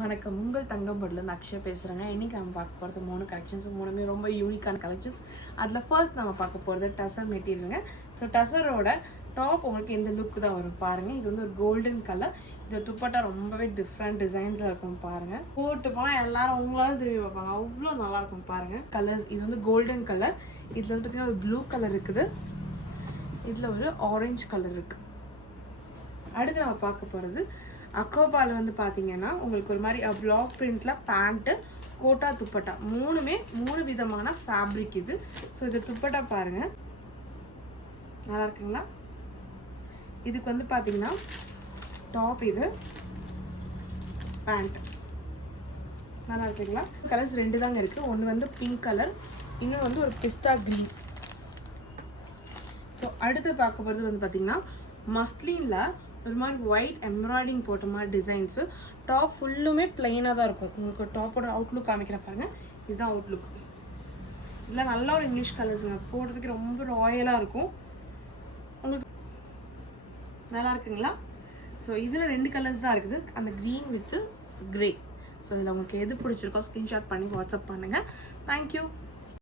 வணக்கம், உங்கள் தங்கம்பட்லேருந்து அக்ஷயா பேசுகிறேங்க. இன்றைக்கி நம்ம பார்க்க போகிறது 3 கலெக்ஷன்ஸ். 3மே ரொம்ப யூனிக்கான கலெக்ஷன்ஸ். அதில் ஃபர்ஸ்ட் நம்ம பார்க்க போகிறது டசர் மெட்டீரியலுங்க. ஸோ டசரோட டாப் உங்களுக்கு இந்த லுக் தான் வரும் பாருங்கள். இது வந்து ஒரு கோல்டன் கலர். இந்த துப்பட்டா ரொம்பவே டிஃப்ரெண்ட் டிசைன்ஸாக இருக்கும் பாருங்கள். போட்டு போனால் எல்லாரும் உங்களாலும் திரும்பி பார்ப்பாங்க, அவ்வளோ நல்லாயிருக்கும் பாருங்கள். கலர்ஸ் இது வந்து கோல்டன் கலர். இதில் வந்து பார்த்திங்கன்னா ஒரு ப்ளூ கலர் இருக்குது, இதில் ஒரு ஆரஞ்சு கலர் இருக்குது. அடுத்து நம்ம பார்க்க போகிறது அக்கோபாவில் வந்து பார்த்தீங்கன்னா உங்களுக்கு ஒரு மாதிரி பிளாக் பிரிண்டில் பேண்ட்டு கோட்டா துப்பட்டா மூணுமே 3 விதமான ஃபேப்ரிக் இது. ஸோ இது துப்பட்டா பாருங்கள், நல்லா இருக்குங்களா? இதுக்கு வந்து பார்த்தீங்கன்னா டாப், இது பேண்ட், நல்லா இருக்குங்களா? கலர்ஸ் 2 தாங்க இருக்குது. ஒன்று வந்து பிங்க் கலர், இன்னும் வந்து ஒரு பிஸ்தா க்ரீன். ஸோ அடுத்து பார்க்க போகிறது வந்து பார்த்தீங்கன்னா மஸ்லினில் ஒரு மாதிரி ஒயிட் எம்ப்ராய்டிங் போட்ட மாதிரி டிசைன்ஸு. டாப் ஃபுல்லுமே பிளெயினாக தான் இருக்கும். உங்களுக்கு டாப்போட அவுட்லுக் காமிக்கிறேன் பாருங்கள், இதுதான் அவுட்லுக். இதில் நல்ல ஒரு இங்கிலீஷ் கலர்ஸுங்க, போடுறதுக்கு ரொம்ப ராயலாக இருக்கும். உங்களுக்கு நல்லா இருக்குங்களா? ஸோ இதில் 2 கலர்ஸ் தான் இருக்குது, அந்த க்ரீன் வித்து க்ரே. ஸோ இதில் உங்களுக்கு எது பிடிச்சிருக்கோ ஸ்க்ரீன்ஷாட் பண்ணி வாட்ஸ்அப் பண்ணுங்கள். தேங்க்யூ.